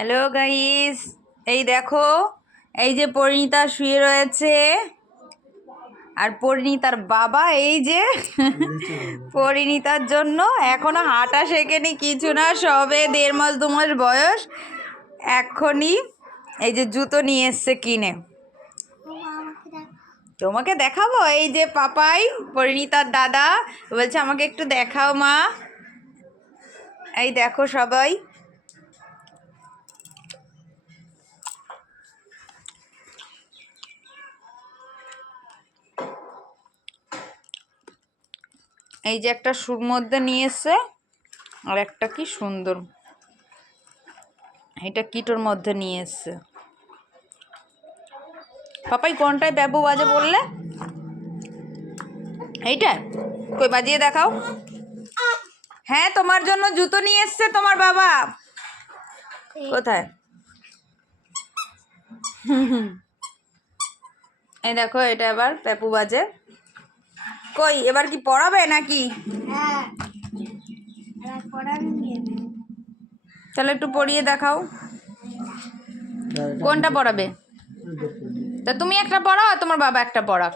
Hello guys, এই দেখো, এই যে পরিণীতা শুয়ে রয়েছে আর পরিণীতার বাবা এই যে পরিণীতার জন্য এখনো হাঁটা শেখেনি কিছু না, সবে 1.5 মাস 2 মাস বয়স। এখনই এই যে জুতো নিয়ে এসছে কিনে, তোমাকে দেখাবো। এই যে পাপাই পরিণীতার দাদা বলছে আমাকে একটু দেখাও মা। এই দেখো সবাই, এই যে একটা শুর মধ্যে নিয়ে এসছে আর একটা কি সুন্দর, এটা কিটোর মধ্যে নিয়ে এসছে। পাপাই কোনটায় ব্যাবু বাজে বললে? এইটা কই বাজিয়ে দেখাও। হ্যাঁ, তোমার জন্য জুতো নিয়ে এসছে তোমার বাবা। কোথায়? এই দেখো, এটা এবার পেপু বাজে। কই এবার কি পড়াবে নাকি? তাহলে একটু পড়িয়ে দেখাও, কোনটা পড়াবে? তা তুমি একটা পড়াও আর তোমার বাবা একটা পড়াক।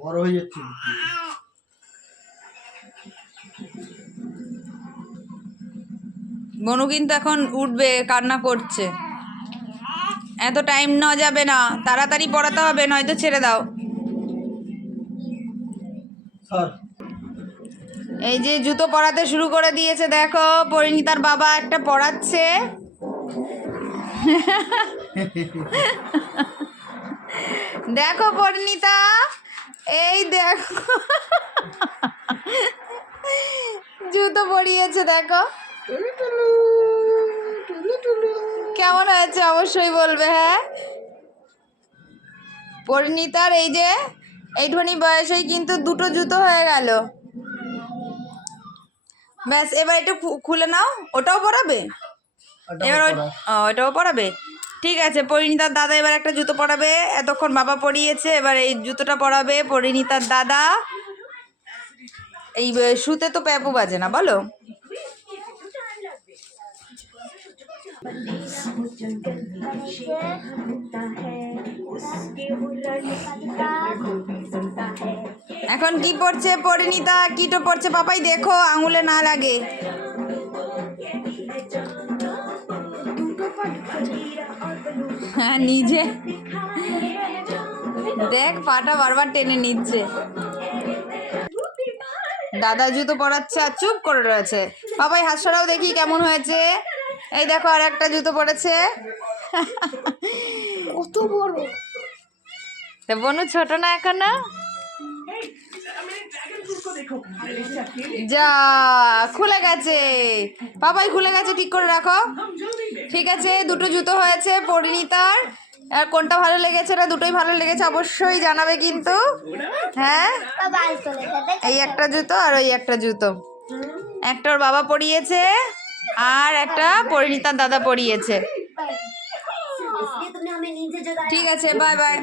বড় হয়ে যাচ্ছে। বনু কিন্তু এখন উঠবে, কান্না করছে। এত টাইম নেওয়া যাবে না, তাড়াতাড়ি পড়াতে হবে, নয়তো ছেড়ে দাও। এই যে জুতো পরাতে শুরু করে দিয়েছে, দেখো পরিণীতার বাবা একটা পড়াচ্ছে। দেখো পরিণীতা, এই দেখো জুতো পরিয়েছে, দেখো কেমন হয়েছে অবশ্যই বলবে। হ্যাঁ, পরিণীতার এই যে এইটুখানি বয়সেই কিন্তু 2টো জুতো হয়ে গেল। ব্যাস, এবার একটু খুলে নাও। ওটাও পরাবে এবার? ওটাও পরাবে, ঠিক আছে। পরিণীতার দাদা এবার একটা জুতো পরাবে, এতক্ষণ বাবা পরিয়েছে, এবার এই জুতোটা পরাবে পরিণীতার দাদা। এই শুতে তো প্যাপু বাজে না, বলো? এখন কি পড়ছে পরিণীতা? কিটো পড়ছে পাপাই, দেখো আঙুলে না লাগে। হ্যাঁ, নিজে দেখ, পাটা বারবার টেনে নিচ্ছে। দাদা জুতো পরাচ্ছে আর চুপ করে রয়েছে। পাপাই হাত সরাও দেখি কেমন হয়েছে। এই দেখো আর একটা জুতো পড়েছে। কত বড়! বনু ছোট না এখনো? যা খুলে গেছে, পাপাই খুলে গেছে, ঠিক করে রাখো। ঠিক আছে, 2টো জুতো হয়েছে পরিণীতার। আর কোনটা ভালো লেগেছে? না, দুটোই ভালো লেগেছে, অবশ্যই জানাবে কিন্তু। হ্যাঁ, এই একটা জুতো আর ওই একটা জুতো, একটা ওর বাবা পরিয়েছে আর একটা পরিণীতার দাদা পরিয়েছে। ঠিক আছে, বাই বাই।